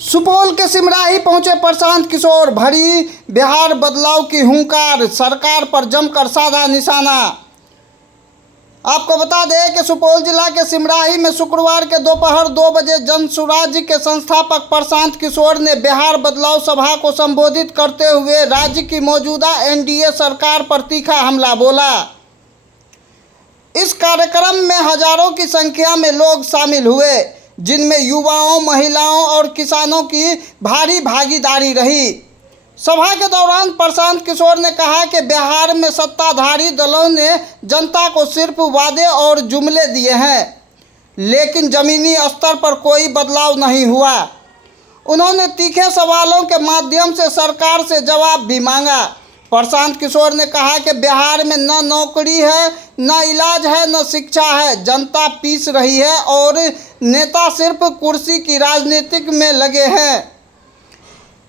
सुपौल के सिमराही पहुंचे प्रशांत किशोर, भरी बिहार बदलाव की हुंकार, सरकार पर जमकर साधा निशाना। आपको बता दें कि सुपौल जिला के सिमराही में शुक्रवार के दोपहर 2 बजे जनसुराज के संस्थापक प्रशांत किशोर ने बिहार बदलाव सभा को संबोधित करते हुए राज्य की मौजूदा एनडीए सरकार पर तीखा हमला बोला। इस कार्यक्रम में हजारों की संख्या में लोग शामिल हुए, जिनमें युवाओं, महिलाओं और किसानों की भारी भागीदारी रही। सभा के दौरान प्रशांत किशोर ने कहा कि बिहार में सत्ताधारी दलों ने जनता को सिर्फ वादे और जुमले दिए हैं, लेकिन जमीनी स्तर पर कोई बदलाव नहीं हुआ। उन्होंने तीखे सवालों के माध्यम से सरकार से जवाब भी मांगा। प्रशांत किशोर ने कहा कि बिहार में न नौकरी है, न इलाज है, न शिक्षा है। जनता पीस रही है और नेता सिर्फ कुर्सी की राजनीति में लगे हैं।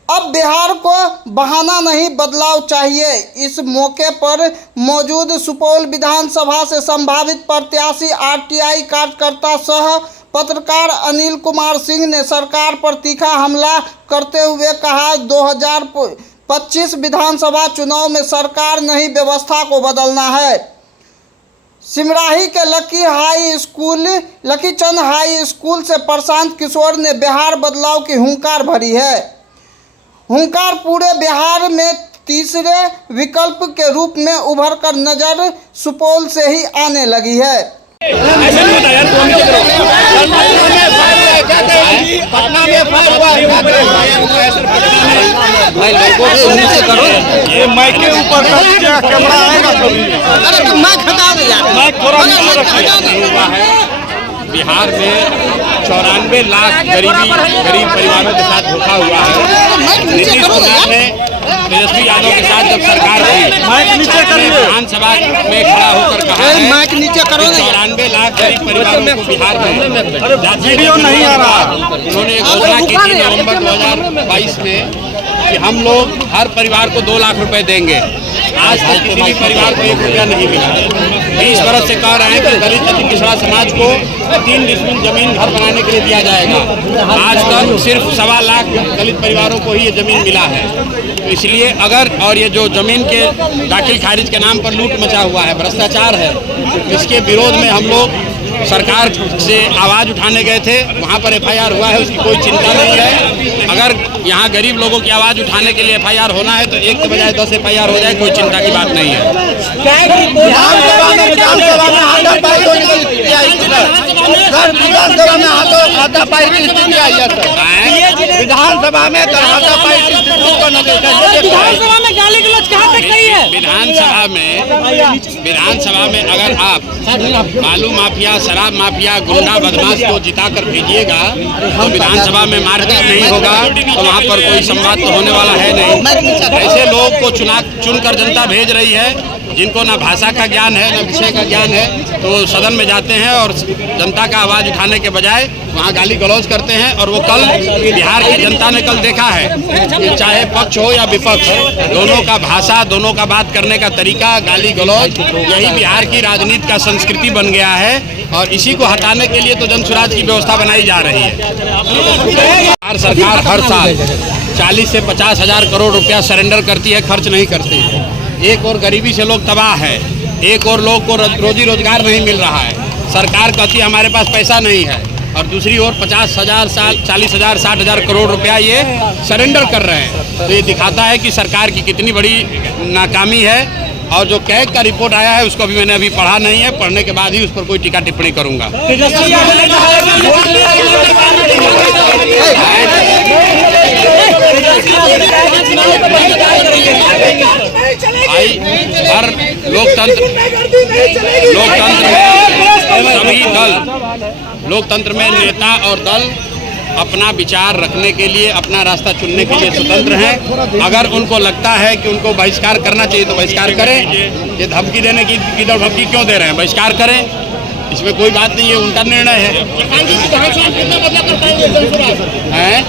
अब बिहार को बहाना नहीं, बदलाव चाहिए। इस मौके पर मौजूद सुपौल विधानसभा से संभावित प्रत्याशी आरटीआई कार्यकर्ता सह पत्रकार अनिल कुमार सिंह ने सरकार पर तीखा हमला करते हुए कहा, 2025 विधानसभा चुनाव में सरकार नहीं, व्यवस्था को बदलना है। सिमराही के लकीचंद हाई स्कूल से प्रशांत किशोर ने बिहार बदलाव की हुंकार भरी है। हुंकार पूरे बिहार में तीसरे विकल्प के रूप में उभर कर नजर सुपौल से ही आने लगी है। पटना में फायर हुआ ये माइक के ऊपर कैमरा आएगा कभी। अरे माइक हटा दे यार, माइक थोड़ा बिहार में 94 लाख गरीब परिवारों के साथ धोखा हुआ है। नीतीश कुमार ने तेजस्वी यादव के साथ जब सरकार की विधानसभा में खड़ा होकर कहा है 94 लाख गरीब परिवारों को बिहार में वीडियो नहीं आ रहा। उन्होंने घोषणा की थी नवंबर 2022 में कि हम लोग हर परिवार को 2 लाख रुपए देंगे। आज तक किसी भी परिवार को 1 रुपया नहीं मिला। 20 बरस से कह रहे हैं कि दलित अति पिछड़ा समाज को 3 डिसमिल जमीन घर बनाने के लिए दिया जाएगा। आज तक सिर्फ 1.25 लाख दलित परिवारों को ही ये जमीन मिला है। तो इसलिए और ये जो जमीन के दाखिल खारिज के नाम पर लूट मचा हुआ है, भ्रष्टाचार है, इसके विरोध में हम लोग सरकार से आवाज़ उठाने गए थे। वहाँ पर FIR हुआ है, उसकी कोई चिंता नहीं है। अगर यहाँ गरीब लोगों की आवाज़ उठाने के लिए FIR होना है तो 1 के बजाय 10 FIR हो जाए, कोई चिंता की बात नहीं है। विधानसभा में हाथापाई की स्थिति आई है सर। विधानसभा में हाथापाई की स्थिति आई है सर। विधानसभा में हाथापाई की स्थिति को विधानसभा में गाली गलौज कहाँ तक सही है? विधानसभा में अगर आप बालू माफिया, शराब माफिया, गुंडा बदमाश को जिताकर भेजिएगा तो विधानसभा में मारपीट नहीं होगा, तो वहाँ पर कोई संवाद तो होने वाला है नहीं। ऐसे लोग को चुनकर जनता भेज रही है जिनको ना भाषा का ज्ञान है, ना विषय का ज्ञान है, तो सदन में जाते हैं और जनता का आवाज़ उठाने के बजाय वहाँ गाली गलौज करते हैं। और वो कल बिहार की जनता ने कल देखा है कि चाहे पक्ष हो या विपक्ष, दोनों का भाषा, दोनों का बात करने का तरीका, गाली गलौज, यही बिहार की राजनीति का संस्कृति बन गया है। और इसी को हटाने के लिए तो जनसुराज की व्यवस्था बनाई जा रही है। सरकार हर साल 40 से 50 हज़ार करोड़ रुपया सरेंडर करती है, खर्च नहीं करती। एक और गरीबी से लोग तबाह है, एक और लोग को रोजी रोजगार नहीं मिल रहा है। सरकार कहती है हमारे पास पैसा नहीं है, और दूसरी ओर 50 हज़ार, 40 हज़ार, 60 हज़ार करोड़ रुपया ये सरेंडर कर रहे हैं। तो ये दिखाता है कि सरकार की कितनी बड़ी नाकामी है। और जो कैग का रिपोर्ट आया है उसको भी मैंने अभी पढ़ा नहीं है, पढ़ने के बाद ही उस पर कोई टीका टिप्पणी करूँगा। भाई, हर लोकतंत्र में नेता और दल अपना विचार रखने के लिए, अपना रास्ता चुनने के लिए स्वतंत्र हैं। अगर उनको लगता है कि उनको बहिष्कार करना चाहिए तो बहिष्कार करें। ये धमकी देने की धमकी क्यों दे रहे हैं? बहिष्कार करें, इसमें कोई बात नहीं है, उनका निर्णय है।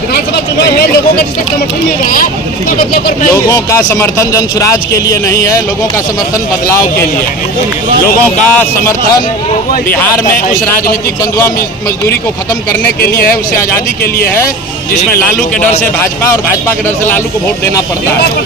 विधानसभा चुनाव है, लोगों का जिसका समर्थन मिल रहा है, इसका मतलब कर लोगों का समर्थन जन सुराज के लिए नहीं है, लोगों का समर्थन बदलाव के लिए है। लोगों का समर्थन बिहार में उस राजनीतिक बंधुआ मजदूरी को खत्म करने के लिए है, उससे आज़ादी के लिए है, जिसमें लालू के डर से भाजपा और भाजपा के डर से लालू को वोट देना पड़ता है।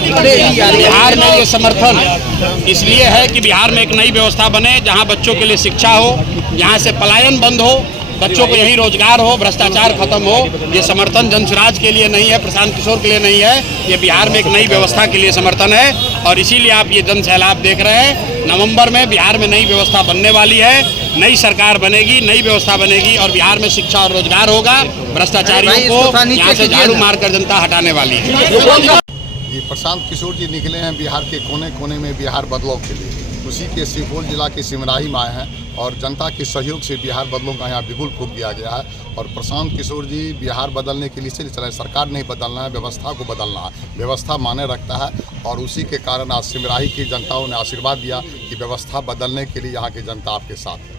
बिहार में ये समर्थन इसलिए है कि बिहार में एक नई व्यवस्था बने जहाँ बच्चों के लिए शिक्षा हो, यहाँ से पलायन बंद हो, बच्चों को यहीं रोजगार हो, भ्रष्टाचार खत्म हो। ये समर्थन जनसुराज के लिए नहीं है, प्रशांत किशोर के लिए नहीं है, ये बिहार में एक नई व्यवस्था के लिए समर्थन है। और इसीलिए आप ये जन सैलाब देख रहे हैं। नवंबर में बिहार में नई व्यवस्था बनने वाली है, नई सरकार बनेगी, नई व्यवस्था बनेगी और बिहार में शिक्षा और रोजगार होगा। भ्रष्टाचारियों को यहाँ से झाड़ू मारकर जनता हटाने वाली है। ये प्रशांत किशोर जी निकले हैं बिहार के कोने कोने में बिहार बदलाव के लिए। उसी के सुपौल जिला के सिमराही में आए हैं और जनता के सहयोग से बिहार बदलाव का यहाँ बिगुल फूंक दिया गया है। और प्रशांत किशोर जी बिहार बदलने के लिए से चले, सरकार नहीं बदलना है, व्यवस्था को बदलना है। व्यवस्था माने रखता है और उसी के कारण आज सिमराही की जनताओं ने आशीर्वाद दिया कि व्यवस्था बदलने के लिए यहाँ की जनता आपके साथ है।